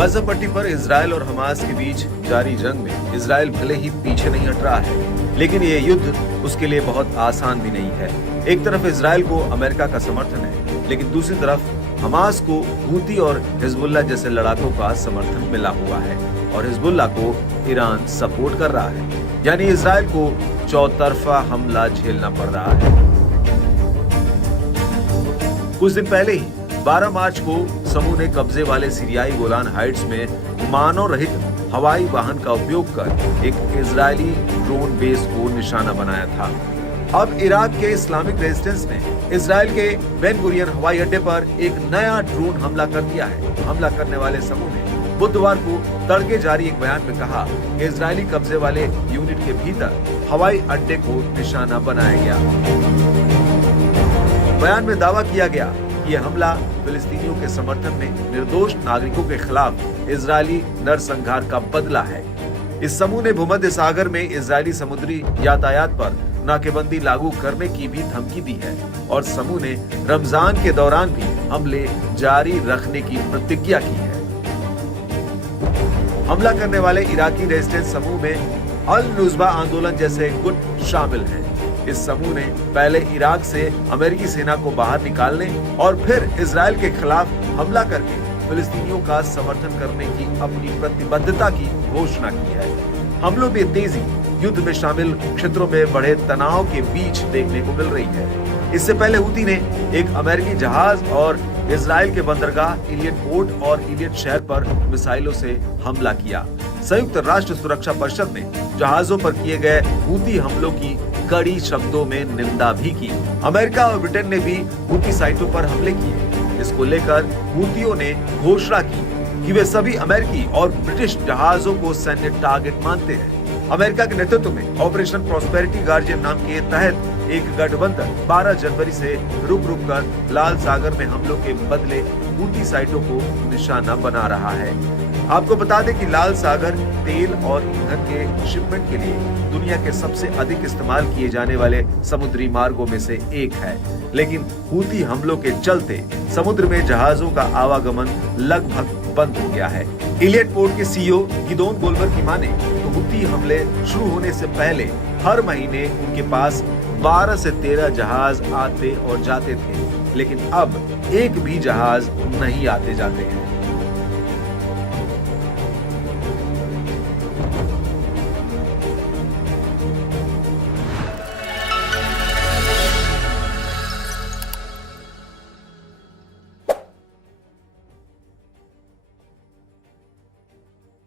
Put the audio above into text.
Gaza पट्टी पर Israel और हमास के बीच जारी जंग में इजराइल भले ही पीछे नहीं हट रहा है, लेकिन ये युद्ध उसके लिए बहुत आसान भी नहीं है। एक तरफ इजराइल को अमेरिका का समर्थन है, लेकिन दूसरी तरफ हमास को हूती और हिजबुल्लाह जैसे लड़ाकों का समर्थन मिला हुआ है और हिजबुल्लाह को ईरान सपोर्ट कर रहा है। यानी इजराइल को चौतरफा हमला झेलना पड़ रहा है। कुछ दिन पहले ही 12 मार्च को समूह ने कब्जे वाले सीरियाई गोलान हाइट्स में मानव रहित हवाई वाहन का उपयोग कर एक इजरायली ड्रोन बेस को निशाना बनाया था। अब इराक के इस्लामिक रेजिस्टेंस ने इजराइल के बेन गुरियन हवाई अड्डे पर एक नया ड्रोन हमला कर दिया है। हमला करने वाले समूह ने बुधवार को तड़के जारी एक बयान में कहा कि इजरायली कब्जे वाले यूनिट के भीतर हवाई अड्डे को निशाना बनाया गया। बयान में दावा किया गया कि यह हमला फिलिस्तीनियों के समर्थन में निर्दोष नागरिकों के खिलाफ इजरायली नरसंहार का बदला है। इस समूह ने भूमध्य सागर में इजरायली समुद्री यातायात पर नाकेबंदी लागू करने की भी धमकी दी है और समूह ने रमजान के दौरान भी हमले जारी रखने की प्रतिज्ञा की है। हमला करने वाले इराकी रेजिस्टेंस समूह में अल नुस्बा आंदोलन जैसे गुट शामिल हैं। इस समूह ने पहले इराक से अमेरिकी सेना को बाहर निकालने और फिर इजराइल के खिलाफ हमला करके फिलिस्तीनियों का समर्थन करने की अपनी प्रतिबद्धता की घोषणा की है। हमलों में तेजी युद्ध में शामिल क्षेत्रों में बढ़े तनाव के बीच देखने को मिल रही है। इससे पहले हूती ने एक अमेरिकी जहाज और इजराइल के बंदरगाह इलियट पोर्ट और इलियट शहर पर मिसाइलों से हमला किया। संयुक्त राष्ट्र सुरक्षा परिषद ने जहाजों पर किए गए हूती हमलों की कड़ी शब्दों में निंदा भी की। अमेरिका और ब्रिटेन ने भी हूती साइटों पर हमले किए। इसको लेकर हूतियों ने घोषणा की कि वे सभी अमेरिकी और ब्रिटिश जहाजों को सैन्य टारगेट मानते हैं। अमेरिका के नेतृत्व में ऑपरेशन प्रॉस्पेरिटी गार्जियन नाम के तहत एक गठबंधन 12 जनवरी से रुक रुक कर लाल सागर में हमलों के बदले हूती साइटों को निशाना बना रहा है। आपको बता दें कि लाल सागर तेल और ईंधन के शिपमेंट के लिए दुनिया के सबसे अधिक इस्तेमाल किए जाने वाले समुद्री मार्गों में से एक है, लेकिन हूती हमलों के चलते समुद्र में जहाजों का आवागमन लगभग बंद हो गया है। इलियट पोर्ट के सीईओ गिदोन गोलबर्ग की माने तो हूती हमले शुरू होने से पहले हर महीने उनके पास 12 से 13 जहाज आते और जाते थे, लेकिन अब एक भी जहाज नहीं आते जाते हैं।